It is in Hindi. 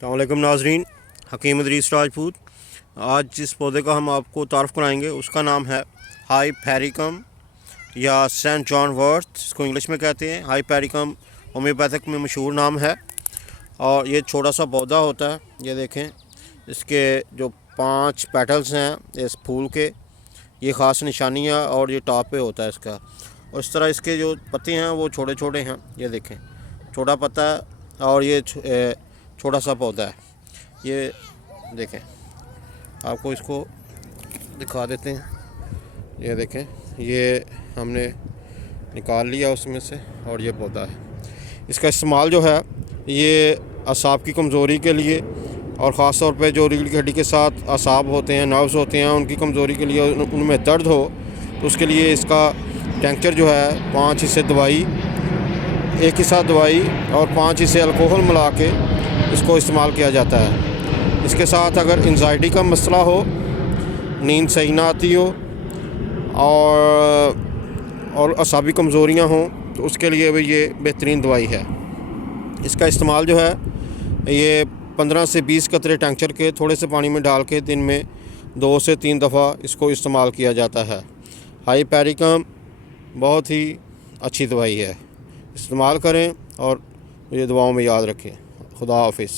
अस्सलाम वालेकुम नाजरीन, हकीम इदरीस राजपूत। आज जिस पौधे का हम आपको तारफ़ कराएंगे उसका नाम है हाइपेरिकम या सेंट जॉन वर्थ, इसको इंग्लिश में कहते हैं। हाइपेरिकम होम्योपैथिक में मशहूर नाम है और ये छोटा सा पौधा होता है। ये देखें, इसके जो 5 पेटल्स हैं इस फूल के, ये ख़ास निशानियाँ और ये टॉप पे होता है इसका। और इस तरह इसके जो पत्ते हैं वो छोटे छोटे हैं। ये देखें, छोटा पत्ता है और ये छोटा सा पौधा है। ये देखें, आपको इसको दिखा देते हैं। ये देखें, ये हमने निकाल लिया उसमें से और ये पौधा है। इसका इस्तेमाल जो है ये असाब की कमज़ोरी के लिए और ख़ास तौर पे जो रीढ़ की हड्डी के साथ असाब होते हैं, नर्व्स होते हैं, उनकी कमज़ोरी के लिए, उनमें दर्द हो तो उसके लिए इसका टेंक्चर जो है 5 हिस्से दवाई, 1 हिस्सा दवाई और 5 हिस्से अल्कोहल मिला के इसको इस्तेमाल किया जाता है। इसके साथ अगर एंजाइटी का मसला हो, नींद सही ना आती हो और असाबी कमज़ोरियाँ हों तो उसके लिए भी ये बेहतरीन दवाई है। इसका इस्तेमाल जो है ये 15 से 20 कतरे टेंक्चर के थोड़े से पानी में डाल के दिन में 2 से 3 दफ़ा इसको इस्तेमाल किया जाता है। हाइपेरिकम बहुत ही अच्छी दवाई है, इस्तेमाल करें और ये दुआओं में याद रखें। खुदा हाफिज़।